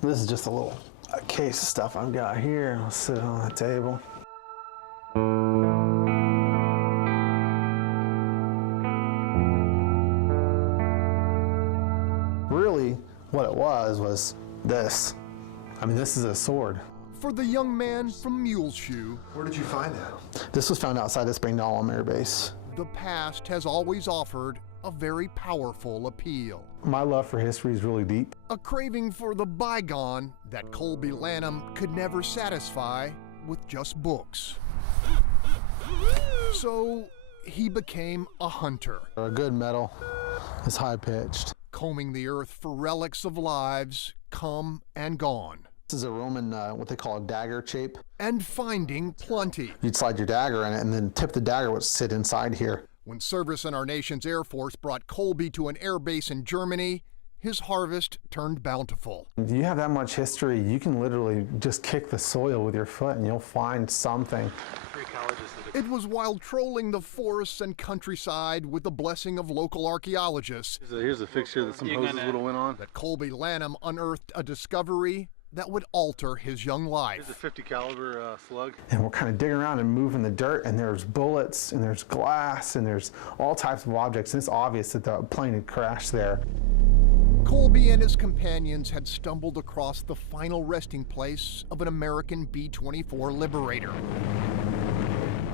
This is just a little case of stuff I've got here. I'll sit it on the table. Really, what it was this. I mean, this is a sword. For the young man from Muleshoe, Where did you find that? This was found outside of Springdale Air Base. the past has always offered a very powerful appeal. My love for history is really deep. A craving for the bygone that Colby Lanham could never satisfy with just books. So he became a hunter, A good metal is high-pitched. combing the earth for relics of lives come and gone, This is a Roman, what they call a dagger shape. and finding plenty. You'd slide your dagger in it and then tip the dagger would sit inside here. When service in our nation's Air Force brought Colby to an air base in Germany, his harvest turned bountiful. If you have that much history, you can literally just kick the soil with your foot and you'll find something. It was while trolling the forests and countryside with the blessing of local archaeologists Here's a fixture that some hoses would have went on. that Colby Lanham unearthed a discovery that would alter his young Here's a life. 50 caliber slug. And we're kind of digging around and moving the dirt, and there's bullets, and there's glass, and there's all types of objects. And it's obvious that the plane had crashed there. Colby and his companions had stumbled across the final resting place of an American B-24 Liberator.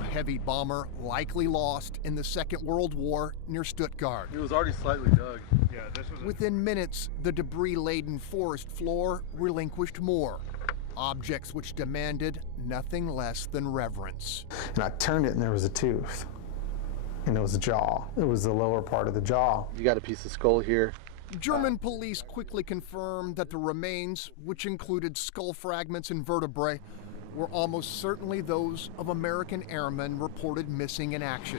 A heavy bomber likely lost in the Second World War near Stuttgart. It was already slightly dug. Yeah, this was Within minutes, the debris-laden forest floor relinquished more, objects which demanded nothing less than reverence. And I turned it, and there was a tooth. And it was a jaw. It was the lower part of the jaw. You got a piece of skull here. German police quickly confirmed that the remains, which included skull fragments and vertebrae, were almost certainly those of American airmen reported missing in action.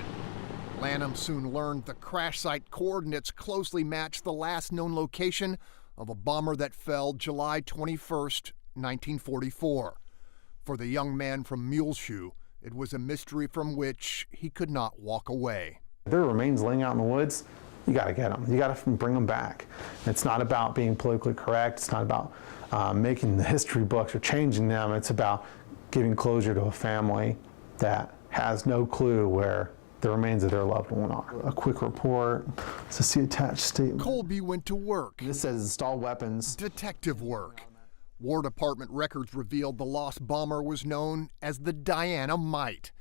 Lanham soon learned the crash site coordinates closely matched the last known location of a bomber that fell July 21st, 1944. For the young man from Muleshoe, it was a mystery from which he could not walk away. There are remains laying out in the woods. You got to get them. You got to bring them back. It's not about being politically correct. It's not about making the history books or changing them. It's about giving closure to a family that has no clue where the remains of their loved one are. A quick report. It's a see attached statement. Colby went to work. This says install weapons. Detective work. War Department records revealed the lost bomber was known as the Diana Mite,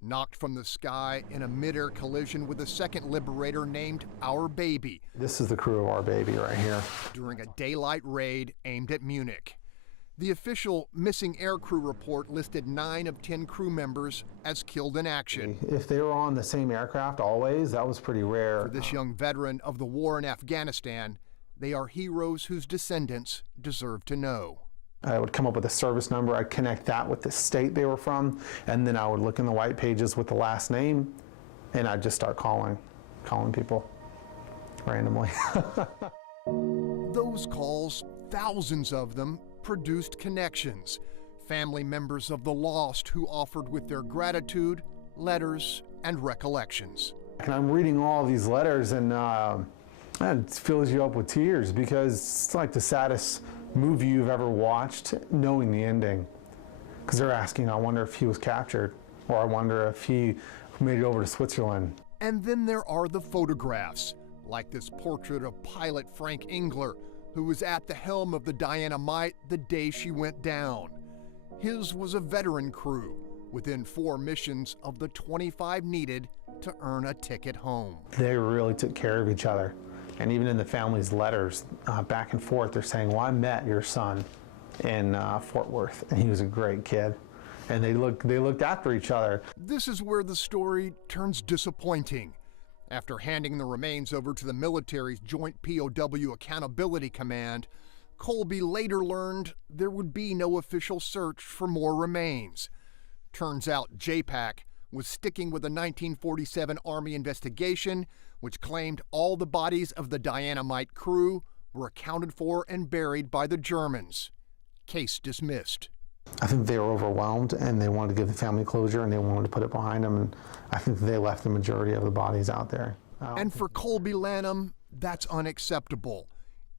knocked from the sky in a mid-air collision with a second Liberator named Our Baby This is the crew of Our Baby right here. during a daylight raid aimed at Munich. The official missing aircrew report listed 9 of 10 crew members as killed in action. If they were on the same aircraft always, that was pretty rare. For this young veteran of the war in Afghanistan, they are heroes whose descendants deserve to know. I would come up with a service number, I'd connect that with the state they were from, and then I would look in the white pages with the last name, and I'd just start calling people randomly. Those calls, thousands of them, produced connections. Family members of the lost who offered with their gratitude, letters, and recollections. And I'm reading all these letters, and it fills you up with tears because it's like the saddest movie you've ever watched, knowing the ending. Because they're asking, I wonder if he was captured, or I wonder if he made it over to Switzerland. And then there are the photographs, like this portrait of pilot Frank Engler, who was at the helm of the Diana Mite the day she went down. His was a veteran crew, within 4 missions of the 25 needed to earn a ticket home. They really took care of each other. And even in the family's letters, back and forth, they're saying, well, I met your son in Fort Worth, and he was a great kid. And they looked after each other. This is where the story turns disappointing. After handing the remains over to the military's Joint POW Accountability Command, Colby later learned there would be no official search for more remains. Turns out JPAC was sticking with a 1947 Army investigation which claimed all the bodies of the Diana Mite crew were accounted for and buried by the Germans. Case dismissed. I think they were overwhelmed, and they wanted to give the family closure, and they wanted to put it behind them, and I think they left the majority of the bodies out there. And for Colby Lanham, that's unacceptable.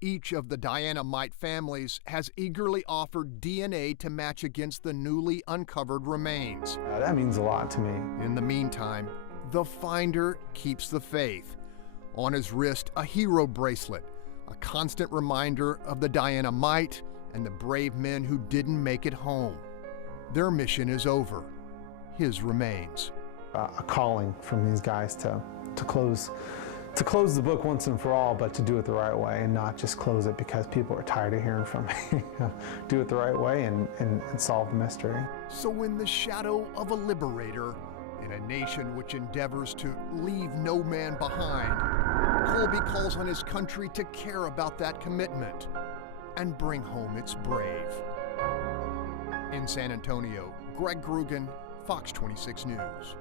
each of the Diana-mite families has eagerly offered DNA to match against the newly uncovered remains. That means a lot to me. In the meantime, the finder keeps the faith. On his wrist, a hero bracelet, a constant reminder of the Diana-mite and the brave men who didn't make it home. Their mission is over. His remains. A calling from these guys to close the book once and for all, but to do it the right way and not just close it because people are tired of hearing from me. Do it the right way and solve the mystery. So in the shadow of a liberator, in a nation which endeavors to leave no man behind, Colby calls on his country to care about that commitment and bring home its brave. In San Antonio, Greg Groogan, Fox 26 News.